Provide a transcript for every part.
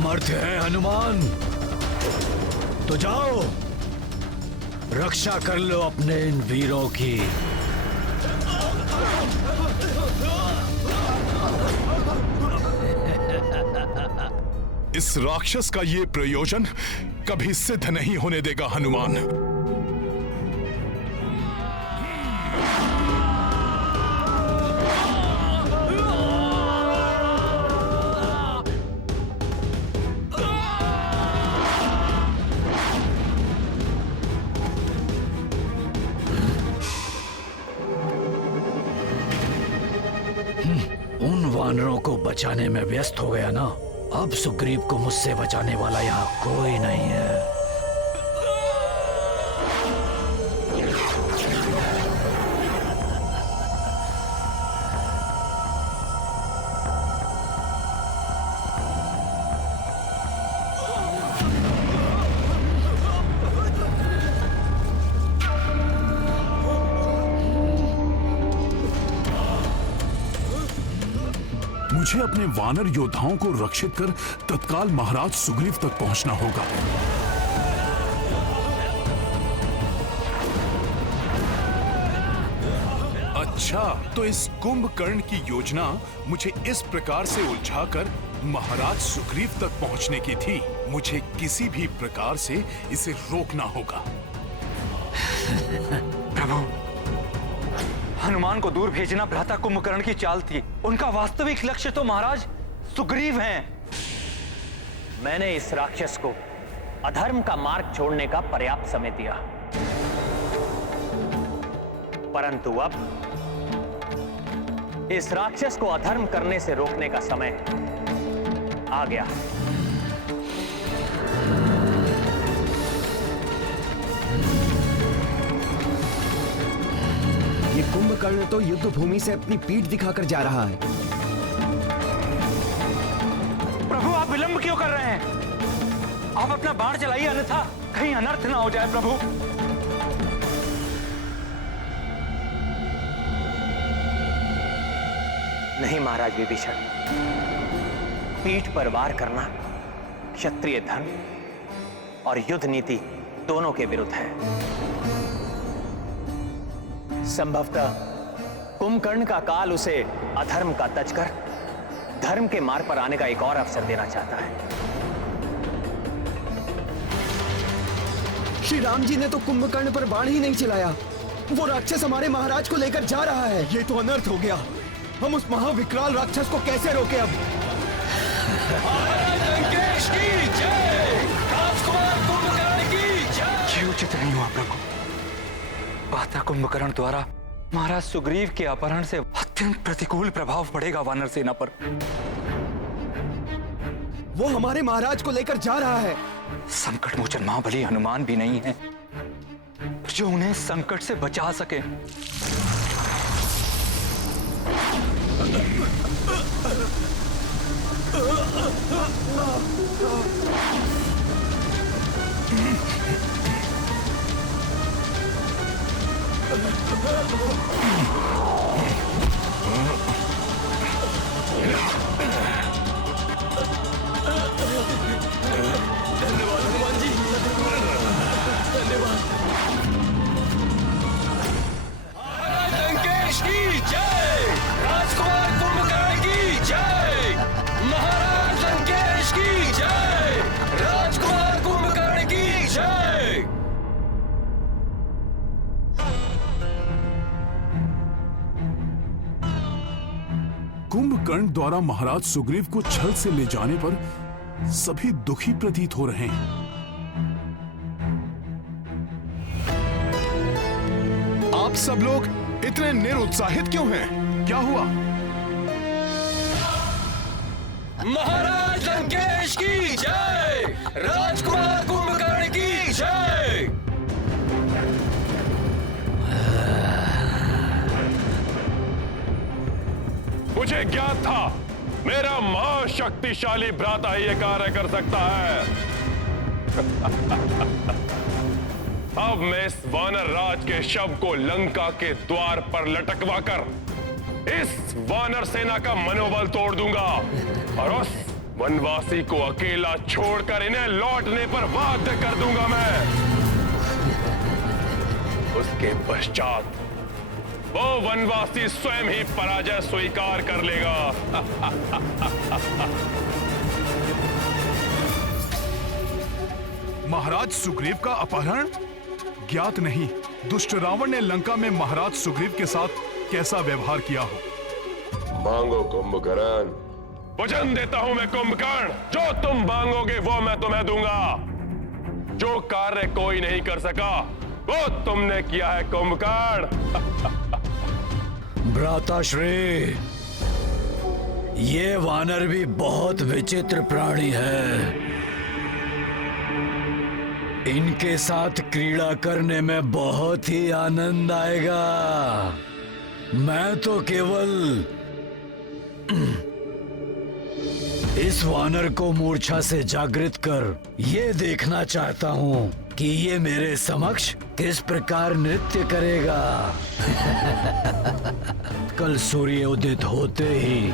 सामर्थ्य है हनुमान, तो जाओ रक्षा कर लो अपने इन वीरों की। इस राक्षस का ये प्रयोजन कभी सिद्ध नहीं होने देगा हनुमान। उन वानरों को बचाने में व्यस्त हो गया ना, अब सुग्रीव को मुझसे बचाने वाला यहाँ कोई नहीं है। मुझे अपने वानर योद्धाओं को रक्षित कर तत्काल महाराज सुग्रीव तक पहुंचना होगा। अच्छा, तो इस कुंभकर्ण की योजना मुझे इस प्रकार से उलझाकर महाराज सुग्रीव तक पहुंचने की थी। मुझे किसी भी प्रकार से इसे रोकना होगा। प्रभु, हनुमान को दूर भेजना भ्राता कुंभकर्ण की चाल थी। उनका वास्तविक लक्ष्य तो महाराज सुग्रीव हैं। मैंने इस राक्षस को अधर्म का मार्ग छोड़ने का पर्याप्त समय दिया, परंतु अब इस राक्षस को अधर्म करने से रोकने का समय आ गया। ये कुंभकर्ण तो युद्ध भूमि से अपनी पीठ दिखाकर जा रहा है। प्रभु, आप विलंब क्यों कर रहे हैं? आप अपना बाण चलाइए, अन्यथा कहीं अनर्थ ना हो जाए। प्रभु, नहीं महाराज विभीषण, पीठ पर वार करना क्षत्रिय धर्म और युद्ध नीति दोनों के विरुद्ध है। संभवतः कुंभकर्ण का काल उसे अधर्म का तज कर धर्म के मार्ग पर आने का एक और अवसर देना चाहता है। श्री राम जी ने तो कुंभकर्ण पर बाण ही नहीं चलाया। वो राक्षस हमारे महाराज को लेकर जा रहा है। ये तो अनर्थ हो गया। हम उस महाविकराल राक्षस को कैसे रोके अब? लंकेश की जय, राजकुमार कुंभकर्ण की जय। ये उचित नहीं हुआ प्रभु। भ्राता कुंभकर्ण द्वारा महाराज सुग्रीव के अपहरण से अत्यंत प्रतिकूल प्रभाव पड़ेगा वानर सेना पर। वो हमारे महाराज को लेकर जा रहा है। संकट मोचन महाबली हनुमान भी नहीं है जो उन्हें संकट से बचा सके। धन्यवाद हनुमान जी, धन्यवाद। महाराज लंकेश की जय, राजकुमार कुंभकर्ण की जय। महाराज लंकेश की जय, राजकुमार कुंभकर्ण की जय। कुंभकर्ण द्वारा महाराज सुग्रीव को छल से ले जाने पर सभी दुखी प्रतीत हो रहे हैं। आप सब लोग इतने निरुत्साहित क्यों हैं? क्या हुआ? महाराज लंकेश की जय, राजकुमार कुंभकर्ण की जय। मुझे ज्ञात था मेरा महाशक्तिशाली भ्राता ही ये कार्य कर सकता है। अब मैं इस वानर राज के शव को लंका के द्वार पर लटकवाकर इस वानर सेना का मनोबल तोड़ दूंगा और उस वनवासी को अकेला छोड़कर इन्हें लौटने पर बाध्य कर दूंगा मैं। उसके पश्चात वो वनवासी स्वयं ही पराजय स्वीकार कर लेगा। महाराज सुग्रीव का अपहरण? ज्ञात नहीं दुष्ट रावण ने लंका में महाराज सुग्रीव के साथ कैसा व्यवहार किया हो। मांगो कुंभकर्ण। वचन देता हूं मैं कुंभकर्ण, जो तुम मांगोगे वो मैं तुम्हें दूंगा। जो कार्य कोई नहीं कर सका वो तुमने किया है कुंभकर्ण। भ्राताश्री, ये वानर भी बहुत विचित्र प्राणी है। इनके साथ क्रीड़ा करने में बहुत ही आनंद आएगा। मैं तो केवल इस वानर को मूर्छा से जागृत कर ये देखना चाहता हूँ कि ये मेरे समक्ष किस प्रकार नृत्य करेगा। कल सूर्य उदित होते ही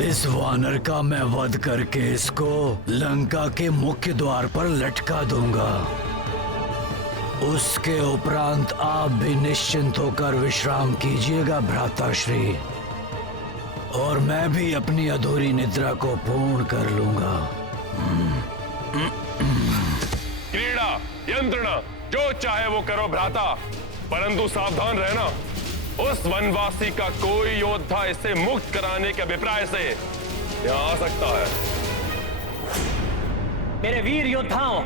इस वानर का मैं वध करके इसको लंका के मुख्य द्वार पर लटका दूंगा। उसके उपरांत आप भी निश्चिंत होकर विश्राम कीजिएगा भ्राताश्री, और मैं भी अपनी अधूरी निद्रा को पूर्ण कर लूंगा। क्रीड़ा यंत्रणा जो चाहे वो करो भ्राता, परंतु सावधान रहना। उस वनवासी का कोई योद्धा इसे मुक्त कराने के अभिप्राय से यहाँ आ सकता है। मेरे वीर योद्धाओं,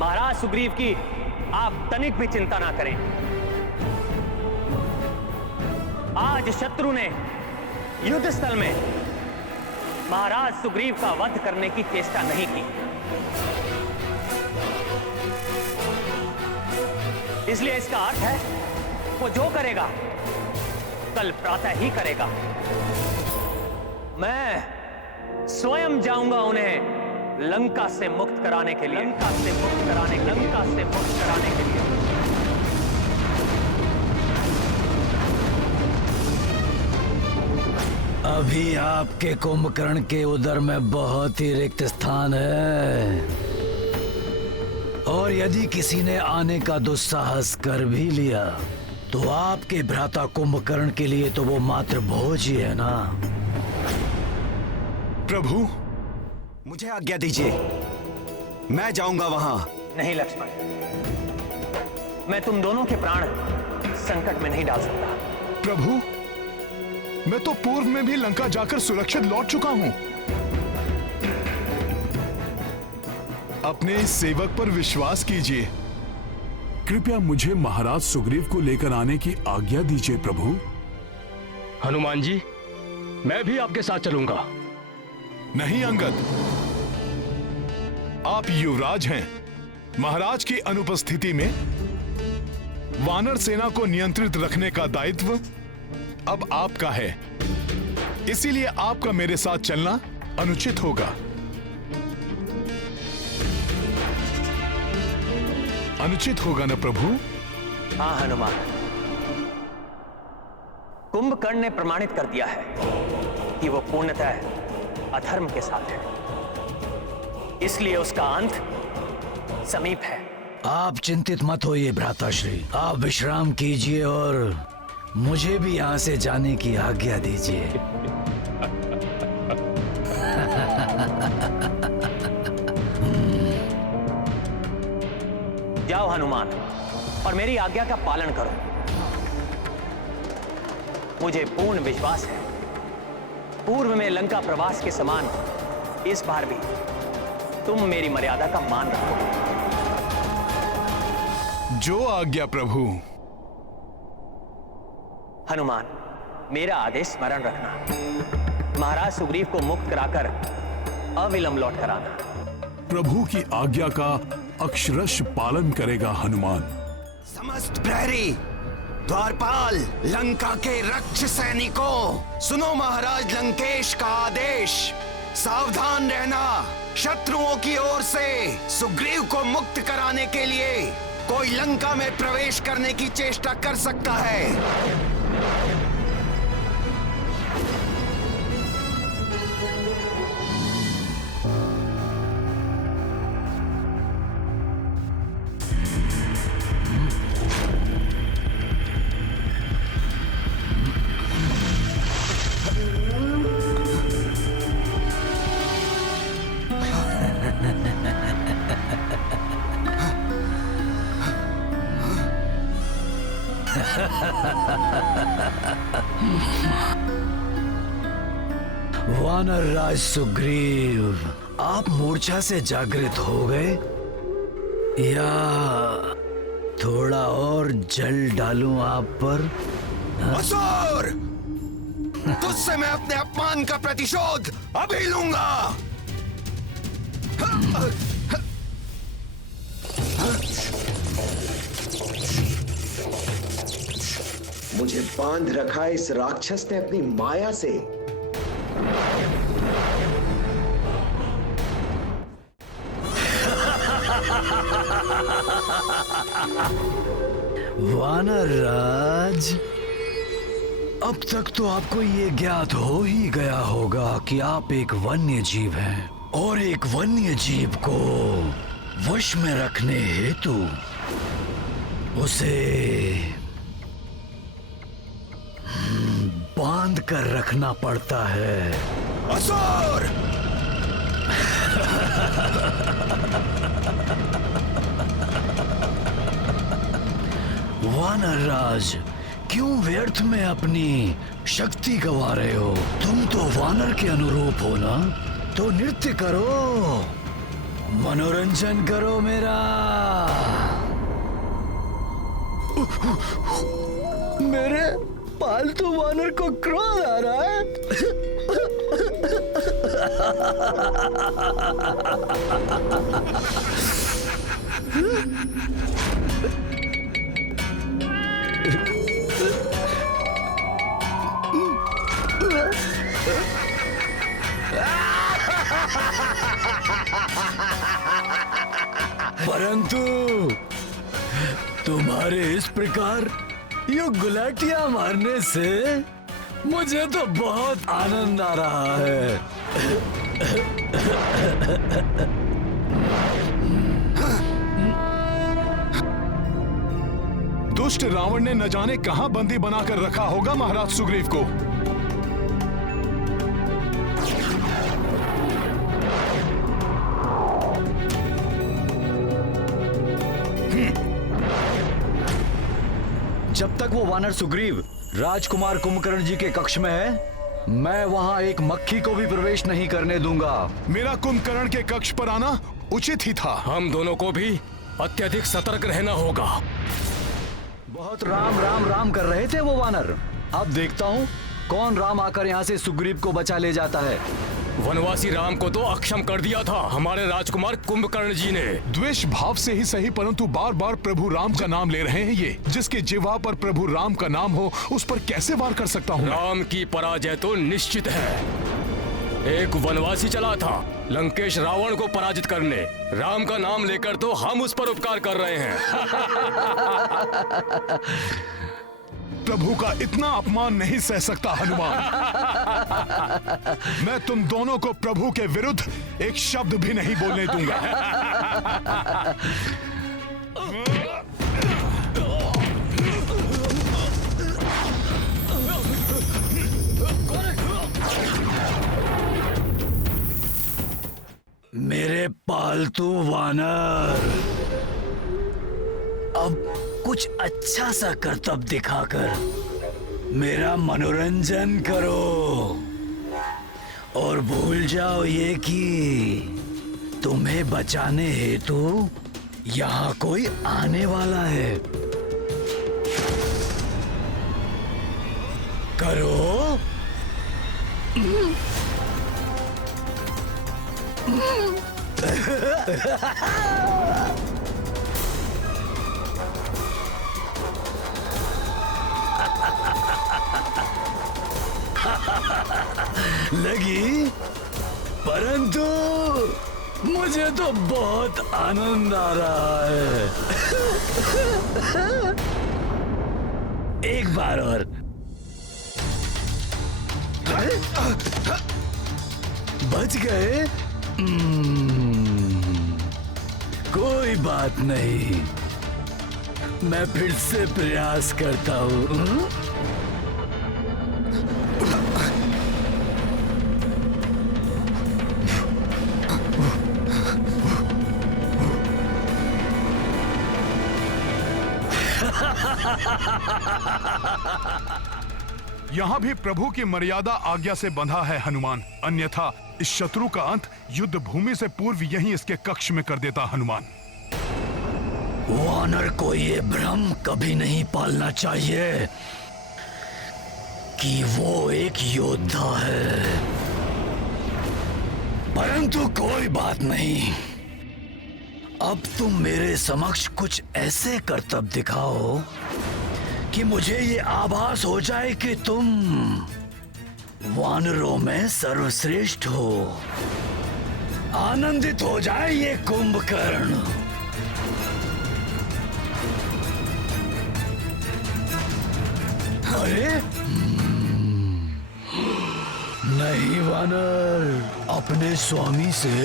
महाराज सुग्रीव की आप तनिक भी चिंता ना करें। आज शत्रु ने युद्ध स्थल में महाराज सुग्रीव का वध करने की चेष्टा नहीं की, इसलिए इसका अर्थ है वो जो करेगा कल प्रातः ही करेगा। मैं स्वयं जाऊंगा उन्हें लंका से मुक्त कराने के लिए, लंका से मुक्त कराने के लिए। अभी आपके कुंभकर्ण के उदर में बहुत ही रिक्त स्थान है, और यदि किसी ने आने का दुस्साहस कर भी लिया तो आपके भ्राता कुंभकर्ण के लिए तो वो मात्र भोज ही है ना। प्रभु, मुझे आज्ञा दीजिए, मैं जाऊंगा वहां। नहीं लक्ष्मण, मैं तुम दोनों के प्राण संकट में नहीं डाल सकता। प्रभु, मैं तो पूर्व में भी लंका जाकर सुरक्षित लौट चुका हूं। अपने इस सेवक पर विश्वास कीजिए। कृपया मुझे महाराज सुग्रीव को लेकर आने की आज्ञा दीजिए प्रभु। हनुमान जी, मैं भी आपके साथ चलूंगा। नहीं अंगद, आप युवराज हैं। महाराज की अनुपस्थिति में वानर सेना को नियंत्रित रखने का दायित्व अब आपका है, इसीलिए आपका मेरे साथ चलना अनुचित होगा। अनुचित होगा ना प्रभु? हाँ हनुमान, कुंभकर्ण ने प्रमाणित कर दिया है कि वो पूर्णतः अधर्म के साथ है, इसलिए उसका अंत समीप है। आप चिंतित मत होइए भ्राताश्री, आप विश्राम कीजिए और मुझे भी यहां से जाने की आज्ञा दीजिए। जाओ हनुमान, और मेरी आज्ञा का पालन करो। मुझे पूर्ण विश्वास है पूर्व में लंका प्रवास के समान इस बार भी तुम मेरी मर्यादा का मान रखोगे। जो आज्ञा प्रभु। हनुमान, मेरा आदेश स्मरण रखना। महाराज सुग्रीव को मुक्त कराकर अविलंब लौट कर आना। प्रभु की आज्ञा का अक्षरश पालन करेगा हनुमान। समस्त प्रहरी, द्वारपाल, लंका के रक्ष सैनिकों, सुनो महाराज लंकेश का आदेश। सावधान रहना, शत्रुओं की ओर से सुग्रीव को मुक्त कराने के लिए कोई लंका में प्रवेश करने की चेष्टा कर सकता है। वानर राज सुग्रीव, आप मूर्छा से जागृत हो गए या थोड़ा और जल डालूं आप पर? असुर! तुझसे मैं अपने अपमान का प्रतिशोध अभी लूंगा। मुझे बांध रखा इस राक्षस ने अपनी माया से। वानर राज, अब तक तो आपको ये ज्ञात हो ही गया होगा कि आप एक वन्य जीव हैं और एक वन्य जीव को वश में रखने हेतु उसे बांध कर रखना पड़ता है। असुर! वानर राज, क्यों व्यर्थ में अपनी शक्ति गवा रहे हो? तुम तो वानर के अनुरूप हो ना, तो नृत्य करो, मनोरंजन करो मेरा। मेरे पालतू वानर को क्रोध आ रहा है। परंतु तुम्हारे इस प्रकार ये गुलाटियां मारने से मुझे तो बहुत आनंद आ रहा है। दुष्ट रावण ने न जाने कहां बंदी बनाकर रखा होगा महाराज सुग्रीव को। जब तक वो वानर सुग्रीव राजकुमार कुंभकर्ण जी के कक्ष में है, मैं वहां एक मक्खी को भी प्रवेश नहीं करने दूंगा। मेरा कुंभकर्ण के कक्ष पर आना उचित ही था। हम दोनों को भी अत्यधिक सतर्क रहना होगा। बहुत राम राम राम कर रहे थे वो वानर। अब देखता हूँ कौन राम आकर यहाँ से सुग्रीव को बचा ले जाता है। वनवासी राम को तो अक्षम कर दिया था हमारे राजकुमार कुंभकर्ण जी ने। द्वेष भाव से ही सही, परंतु बार बार प्रभु राम का नाम ले रहे हैं ये। जिसके जिह्वा पर प्रभु राम का नाम हो उस पर कैसे वार कर सकता हूँ? राम की पराजय तो निश्चित है। एक वनवासी चला था लंकेश रावण को पराजित करने। राम का नाम लेकर तो हम उस पर उपकार कर रहे हैं। प्रभु का इतना अपमान नहीं सह सकता हनुमान। मैं तुम दोनों को प्रभु के विरुद्ध एक शब्द भी नहीं बोलने दूंगा। मेरे पालतू वानर, अब कुछ अच्छा सा करतब दिखाकर मेरा मनोरंजन करो और भूल जाओ ये कि तुम्हें बचाने हेतु यहाँ कोई आने वाला है। करो। लगी, परंतु मुझे तो बहुत आनंद आ रहा है। एक बार और। बच गए? कोई बात नहीं, मैं फिर से प्रयास करता हूँ। यहाँ भी प्रभु की मर्यादा आज्ञा से बंधा है हनुमान, अन्यथा इस शत्रु का अंत युद्ध भूमि से पूर्व यहीं इसके कक्ष में कर देता हनुमान। वानर को ये भ्रम कभी नहीं पालना चाहिए कि वो एक योद्धा है। परंतु कोई बात नहीं, अब तुम मेरे समक्ष कुछ ऐसे करतब दिखाओ कि मुझे ये आभास हो जाए कि तुम वानरों में सर्वश्रेष्ठ हो। आनंदित हो जाए ये कुंभकर्ण। अरे नहीं वानर, अपने स्वामी से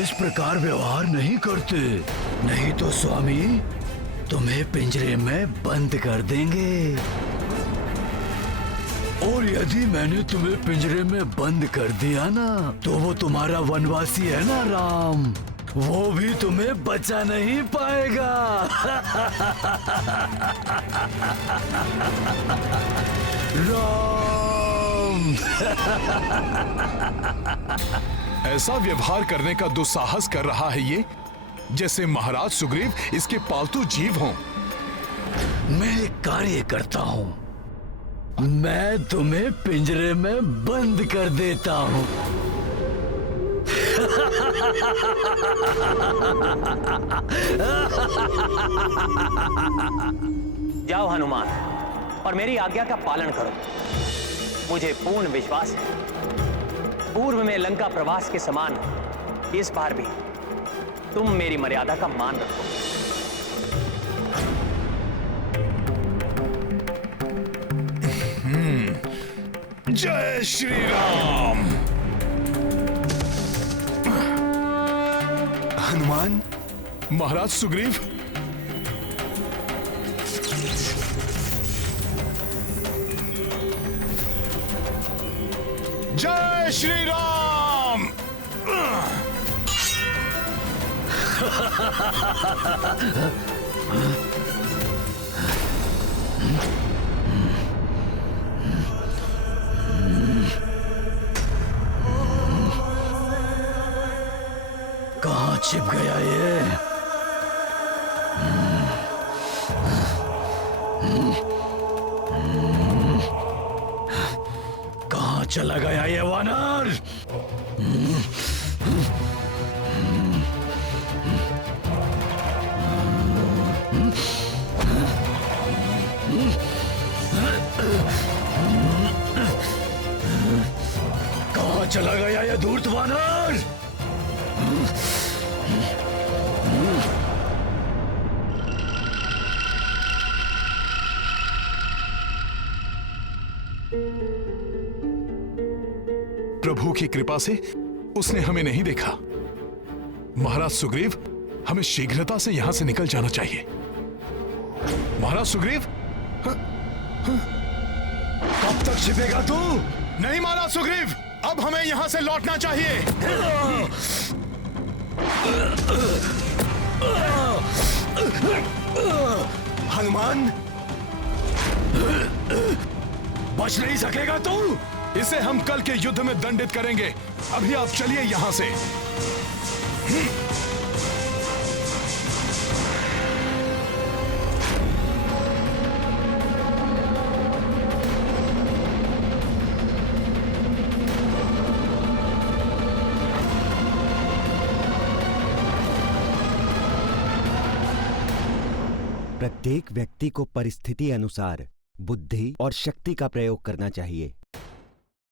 इस प्रकार व्यवहार नहीं करते, नहीं तो स्वामी तुम्हें पिंजरे में बंद कर देंगे। और यदि मैंने तुम्हें पिंजरे में बंद कर दिया ना, तो वो तुम्हारा वनवासी है ना राम, वो भी तुम्हें बचा नहीं पाएगा। राम। ऐसा व्यवहार करने का दुस्साहस कर रहा है ये, जैसे महाराज सुग्रीव इसके पालतू जीव हों। मैं एक कार्य करता हूँ, मैं तुम्हें पिंजरे में बंद कर देता हूँ। जाओ हनुमान, और मेरी आज्ञा का पालन करो। मुझे पूर्ण विश्वास है, पूर्व में लंका प्रवास के समान इस बार भी तुम मेरी मर्यादा का मान रखो। जय श्री राम। हनुमान, महाराज सुग्रीव, जय श्री राम। कहाँ छिप गया ये? कहाँ चला गया ये वानर? कहाँ चला गया ये धूर्त वानर? प्रभु की कृपा से उसने हमें नहीं देखा। महाराज सुग्रीव, हमें शीघ्रता से यहां से निकल जाना चाहिए। महाराज सुग्रीव, कब तक छिपेगा तू? नहीं महाराज सुग्रीव, अब हमें यहां से लौटना चाहिए। हनुमान, बच नहीं सकेगा तू? इसे हम कल के युद्ध में दंडित करेंगे। अभी आप चलिए यहां से। प्रत्येक व्यक्ति को परिस्थिति अनुसार बुद्धि और शक्ति का प्रयोग करना चाहिए।